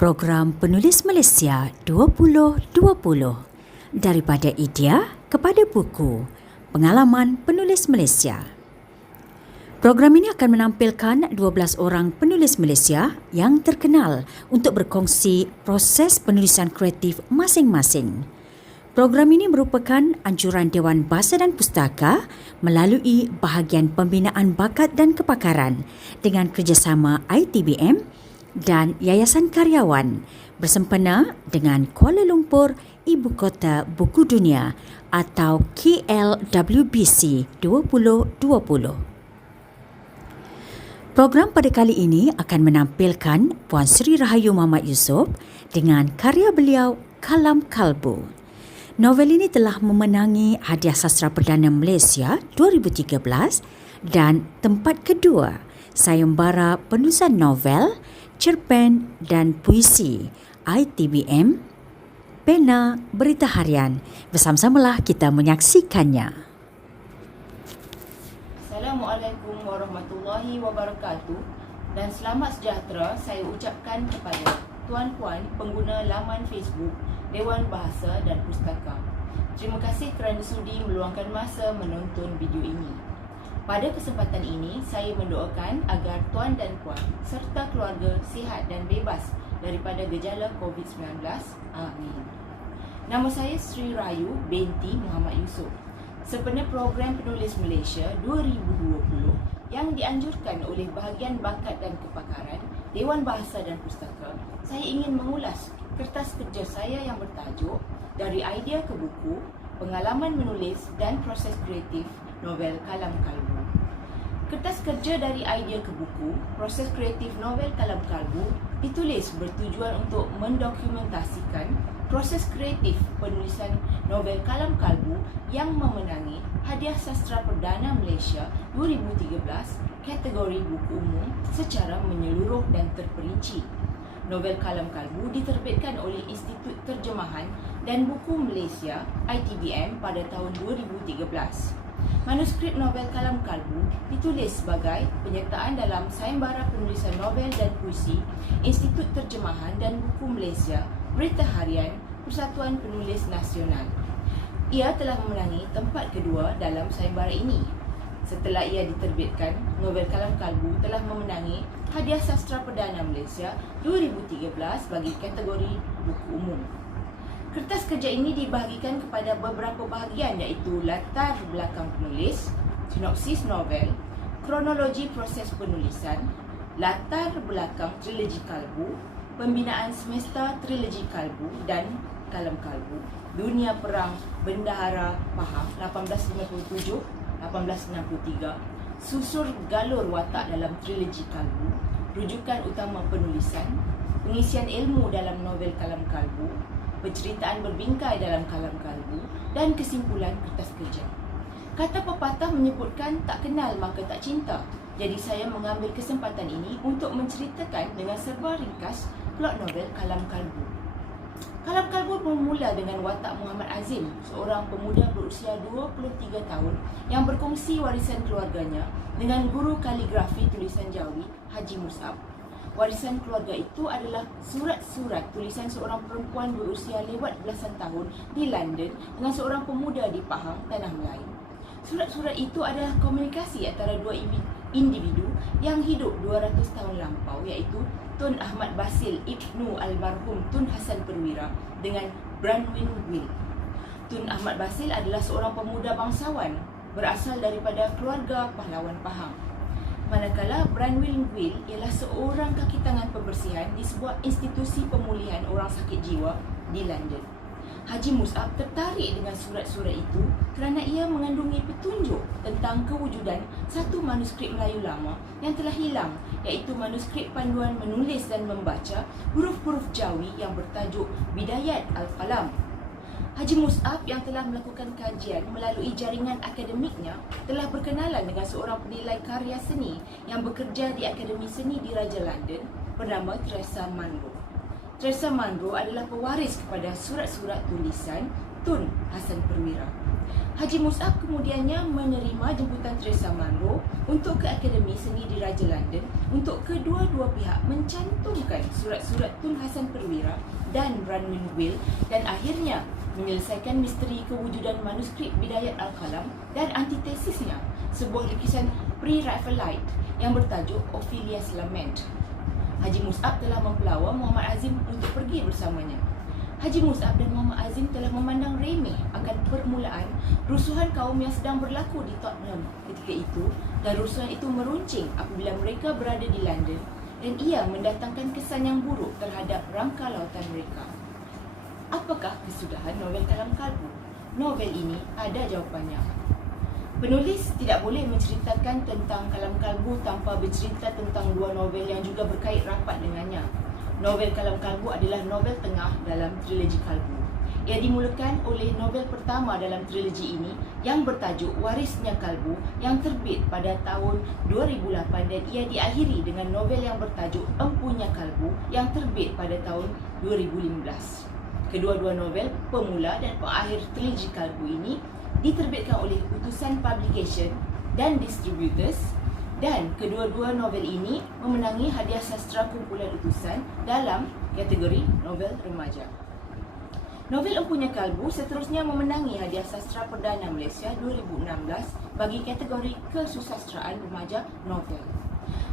Program Penulis Malaysia 2020 daripada idea kepada buku, pengalaman penulis Malaysia. Program ini akan menampilkan 12 orang penulis Malaysia yang terkenal untuk berkongsi proses penulisan kreatif masing-masing. Program ini merupakan anjuran Dewan Bahasa dan Pustaka melalui bahagian pembinaan bakat dan kepakaran dengan kerjasama ITBM dan Yayasan Karyawan bersempena dengan Kuala Lumpur Ibu Kota Buku Dunia atau KLWBC 2020. Program pada kali ini akan menampilkan Puan Sri Rahayu Muhammad Yusof dengan karya beliau Kalam Kalbu. Novel ini telah memenangi Hadiah Sastera Perdana Malaysia 2013 dan tempat kedua Sayembara Penulisan Novel, Cerpen dan Puisi ITBM Pena Berita Harian. Bersama-samalah kita menyaksikannya. Assalamualaikum warahmatullahi wabarakatuh dan selamat sejahtera saya ucapkan kepada tuan-puan pengguna laman Facebook Dewan Bahasa dan Pustaka. Terima kasih kerana sudi meluangkan masa menonton video ini. Pada kesempatan ini, saya mendoakan agar tuan dan puan serta keluarga sihat dan bebas daripada gejala COVID-19. Amin. Nama saya Sri Rahayu binti Muhammad Yusof. Sempena program Penulis Malaysia 2020 yang dianjurkan oleh Bahagian Bakat dan Kepakaran Dewan Bahasa dan Pustaka, saya ingin mengulas kertas kerja saya yang bertajuk Dari Idea ke Buku, Pengalaman Menulis dan Proses Kreatif Novel Kalam Kalbu. Kertas kerja Dari Idea ke Buku, Proses Kreatif Novel Kalam Kalbu ditulis bertujuan untuk mendokumentasikan proses kreatif penulisan novel Kalam Kalbu yang memenangi Hadiah Sastera Perdana Malaysia 2013 kategori buku umum secara menyeluruh dan terperinci. Novel Kalam Kalbu diterbitkan oleh Institut Terjemahan dan Buku Malaysia ITBM pada tahun 2013. Manuskrip novel Kalam Kalbu ditulis sebagai penyertaan dalam Sayembara Penulisan Novel dan Puisi Institut Terjemahan dan Buku Malaysia Berita Harian Persatuan Penulis Nasional. Ia telah memenangi tempat kedua dalam sayembara ini. Setelah ia diterbitkan, novel Kalam Kalbu telah memenangi Hadiah Sastera Perdana Malaysia 2013 bagi kategori buku umum. Kertas kerja ini dibahagikan kepada beberapa bahagian iaitu latar belakang penulis, sinopsis novel, kronologi proses penulisan, latar belakang trilogi Kalbu, pembinaan semesta trilogi Kalbu dan Kalam Kalbu, Dunia Perang Bendahara Pahang 1857-1863, susur galur watak dalam trilogi Kalbu, rujukan utama penulisan, pengisian ilmu dalam novel Kalam Kalbu, penceritaan berbingkai dalam Kalam Kalbu dan kesimpulan kertas kerja. Kata pepatah menyebutkan tak kenal maka tak cinta. Jadi saya mengambil kesempatan ini untuk menceritakan dengan serba ringkas plot novel Kalam Kalbu. Kalam Kalbu bermula dengan watak Muhammad Azim, seorang pemuda berusia 23 tahun yang berkongsi warisan keluarganya dengan guru kaligrafi tulisan Jawi Haji Mus'ab. Warisan keluarga itu adalah surat-surat tulisan seorang perempuan berusia lewat belasan tahun di London dengan seorang pemuda di Pahang, Tanah Melayu. Surat-surat itu adalah komunikasi antara dua individu yang hidup 200 tahun lampau, iaitu Tun Ahmad Basil Ibnu almarhum Tun Hasan Perwira dengan Branwyn Will. Tun Ahmad Basil adalah seorang pemuda bangsawan berasal daripada keluarga pahlawan Pahang. Manakala Branwyn Will ialah seorang kaki tangan pembersihan di sebuah institusi pemulihan orang sakit jiwa di London. Haji Mus'ab tertarik dengan surat-surat itu kerana ia mengandungi petunjuk tentang kewujudan satu manuskrip Melayu lama yang telah hilang, iaitu manuskrip panduan menulis dan membaca huruf-huruf Jawi yang bertajuk Bidayat Al-Qalam. Haji Mus'ab yang telah melakukan kajian melalui jaringan akademiknya telah berkenalan dengan seorang penilai karya seni yang bekerja di Akademi Seni di Raja London bernama Teresa Munro. Teresa Munro adalah pewaris kepada surat-surat tulisan Tun Hasan Perwira. Haji Mus'ab kemudiannya menerima jemputan Teresa Munro untuk ke Akademi Seni di Raja London untuk kedua-dua pihak mencantumkan surat-surat Tun Hassan Perwira dan Branwyn Will dan akhirnya menyelesaikan misteri kewujudan manuskrip Bidayat Al-Qalam dan antitesisnya, sebuah lukisan Pre-Raphaelite yang bertajuk Ophelia's Lament. Haji Mus'ab telah mempelawa Muhammad Azim untuk pergi bersamanya. Haji Mus'ab dan Muhammad Azim telah memandang remeh akan permulaan rusuhan kaum yang sedang berlaku di Tottenham ketika itu, dan rusuhan itu meruncing apabila mereka berada di London dan ia mendatangkan kesan yang buruk terhadap rangka lautan mereka. Apakah kesudahan novel Kalam Kalbu? Novel ini ada jawapannya. Penulis tidak boleh menceritakan tentang Kalam Kalbu tanpa bercerita tentang dua novel yang juga berkait rapat dengannya. Novel Kalam Kalbu adalah novel tengah dalam trilogi Kalbu. Ia dimulakan oleh novel pertama dalam trilogi ini yang bertajuk Warisnya Kalbu yang terbit pada tahun 2008 dan ia diakhiri dengan novel yang bertajuk Empunya Kalbu yang terbit pada tahun 2015. Kedua-dua novel pemula dan pengakhir trilogi Kalbu ini diterbitkan oleh Utusan Publication dan Distributors, dan kedua-dua novel ini memenangi hadiah sastra kumpulan utusan dalam kategori novel remaja. Novel Empunya Kalbu seterusnya memenangi hadiah sastra Perdana Malaysia 2016 bagi kategori kesusastraan remaja novel.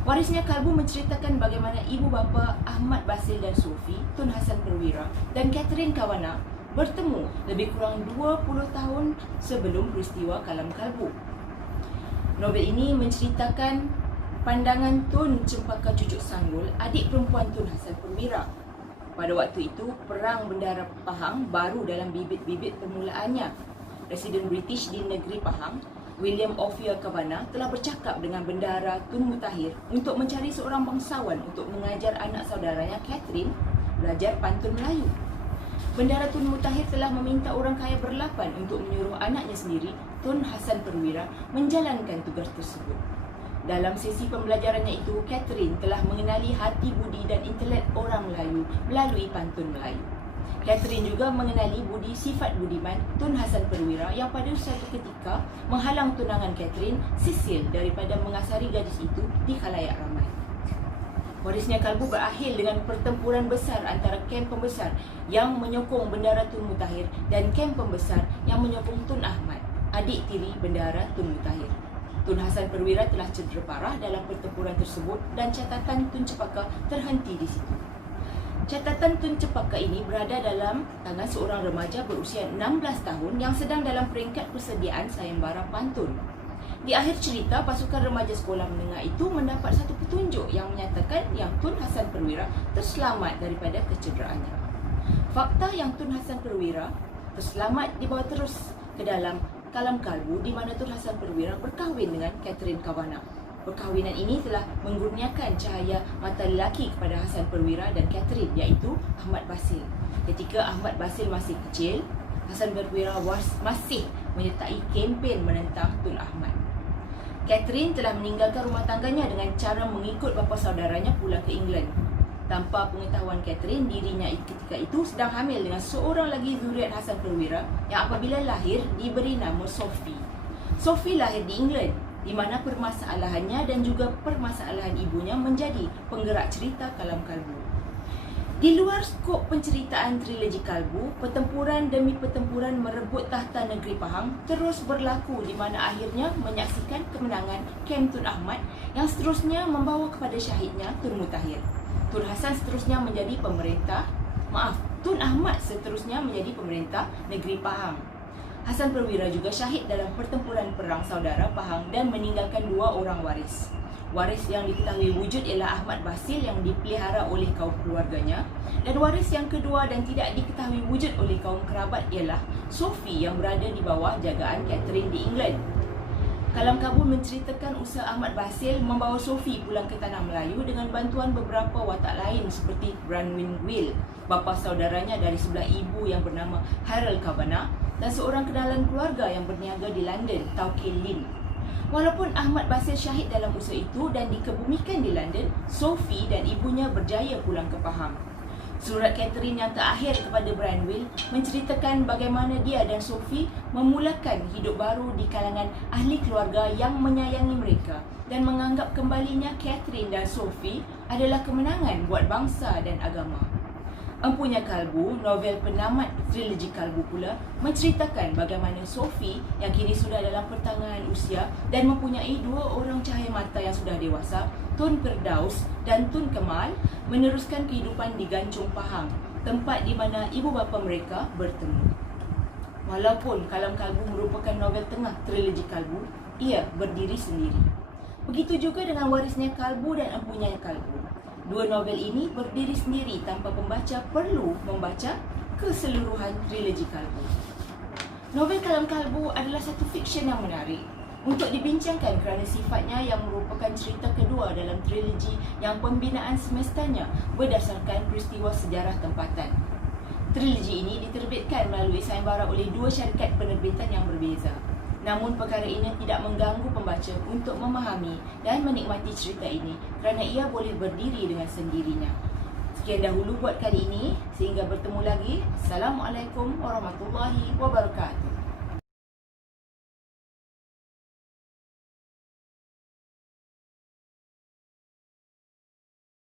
Warisnya Kalbu menceritakan bagaimana ibu bapa Ahmad Basil dan Sophie, Tun Hassan Perwira dan Catherine Kavanagh bertemu lebih kurang 20 tahun sebelum peristiwa Kalam Kalbu. Novel ini menceritakan pandangan Tun Cempaka Cucuk Sanggul, adik perempuan Tun Hassan Perwira. Pada waktu itu, Perang Bendara Pahang baru dalam bibit-bibit permulaannya. Residen British di negeri Pahang, William Ophir Kavanagh telah bercakap dengan Bendara Tun Mutahir untuk mencari seorang bangsawan untuk mengajar anak saudaranya Catherine belajar pantun Melayu. Bendara Tun Mutahir telah meminta orang kaya berlapan untuk menyuruh anaknya sendiri, Tun Hassan Perwira, menjalankan tugas tersebut. Dalam sesi pembelajarannya itu, Catherine telah mengenali hati budi dan intelek orang Melayu melalui pantun Melayu. Catherine juga mengenali budi sifat budiman Tun Hassan Perwira yang pada suatu ketika menghalang tunangan Catherine, Cecil, daripada mengasari gadis itu di khalayak ramai. Warisnya Kalbu berakhir dengan pertempuran besar antara kem pembesar yang menyokong Bendara Tun Mutahir dan kem pembesar yang menyokong Tun Ahmad, adik tiri Bendara Tun Mutahir. Tun Hassan Perwira telah cedera parah dalam pertempuran tersebut dan catatan Tun Cempaka terhenti di situ. Catatan Tun Cempaka ini berada dalam tangan seorang remaja berusia 16 tahun yang sedang dalam peringkat persediaan sayembara pantun. Di akhir cerita, pasukan remaja sekolah menengah itu mendapat satu petunjuk yang menyatakan yang Tun Hassan Perwira terselamat daripada kecederaannya. Fakta yang Tun Hassan Perwira terselamat dibawa terus ke dalam Kalam Kalbu di mana Tun Hassan Perwira berkahwin dengan Catherine Kavanagh. Perkahwinan ini telah mengurniakan cahaya mata lelaki kepada Hassan Perwira dan Catherine, iaitu Ahmad Basil. Ketika Ahmad Basil masih kecil, Hassan Perwira masih menyertai kempen menentang Tun Ahmad. Catherine telah meninggalkan rumah tangganya dengan cara mengikut bapa saudaranya pulang ke England. Tanpa pengetahuan Catherine, dirinya ketika itu sedang hamil dengan seorang lagi zuriat Hassan Perwira yang apabila lahir diberi nama Sophie. Sophie lahir di England, di mana permasalahannya dan juga permasalahan ibunya menjadi penggerak cerita Kalam Kalbu. Di luar skop penceritaan trilogi Kalbu, pertempuran demi pertempuran merebut tahta negeri Pahang terus berlaku di mana akhirnya menyaksikan kemenangan kem Tun Ahmad yang seterusnya membawa kepada syahidnya Tun Mutahir. Tun Hassan seterusnya menjadi Tun Ahmad seterusnya menjadi pemerintah negeri Pahang. Hassan Perwira juga syahid dalam pertempuran perang saudara Pahang dan meninggalkan 2 orang waris. Waris yang diketahui wujud ialah Ahmad Basil yang dipelihara oleh kaum keluarganya, dan waris yang kedua dan tidak diketahui wujud oleh kaum kerabat ialah Sophie yang berada di bawah jagaan Catherine di England. Kalam Kalbu menceritakan usaha Ahmad Basil membawa Sophie pulang ke tanah Melayu dengan bantuan beberapa watak lain seperti Branwyn Will, bapa saudaranya dari sebelah ibu yang bernama Harold Kavanagh, dan seorang kenalan keluarga yang berniaga di London, Tauke Lin. Walaupun Ahmad Basil syahid dalam usaha itu dan dikebumikan di London, Sophie dan ibunya berjaya pulang ke Pahang. Surat Catherine yang terakhir kepada Branwell menceritakan bagaimana dia dan Sophie memulakan hidup baru di kalangan ahli keluarga yang menyayangi mereka dan menganggap kembalinya Catherine dan Sophie adalah kemenangan buat bangsa dan agama. Empunya Kalbu, novel penamat trilogi Kalbu pula, menceritakan bagaimana Sophie yang kini sudah dalam pertengahan usia dan mempunyai 2 orang cahaya mata yang sudah dewasa, Tun Firdaus dan Tun Kemal, meneruskan kehidupan di Gancung Pahang, tempat di mana ibu bapa mereka bertemu. Walaupun Kalam Kalbu merupakan novel tengah trilogi Kalbu, ia berdiri sendiri. Begitu juga dengan warisnya Kalbu dan Empunya Kalbu. 2 novel ini berdiri sendiri tanpa pembaca perlu membaca keseluruhan trilogi Kalbu. Novel Kalam Kalbu adalah satu fiksyen yang menarik untuk dibincangkan kerana sifatnya yang merupakan cerita kedua dalam trilogi yang pembinaan semestanya berdasarkan peristiwa sejarah tempatan. Trilogi ini diterbitkan melalui sayembara oleh 2 syarikat penerbitan yang berbeza. Namun perkara ini tidak mengganggu pembaca untuk memahami dan menikmati cerita ini kerana ia boleh berdiri dengan sendirinya. Sekian dahulu buat kali ini, sehingga bertemu lagi. Assalamualaikum warahmatullahi wabarakatuh.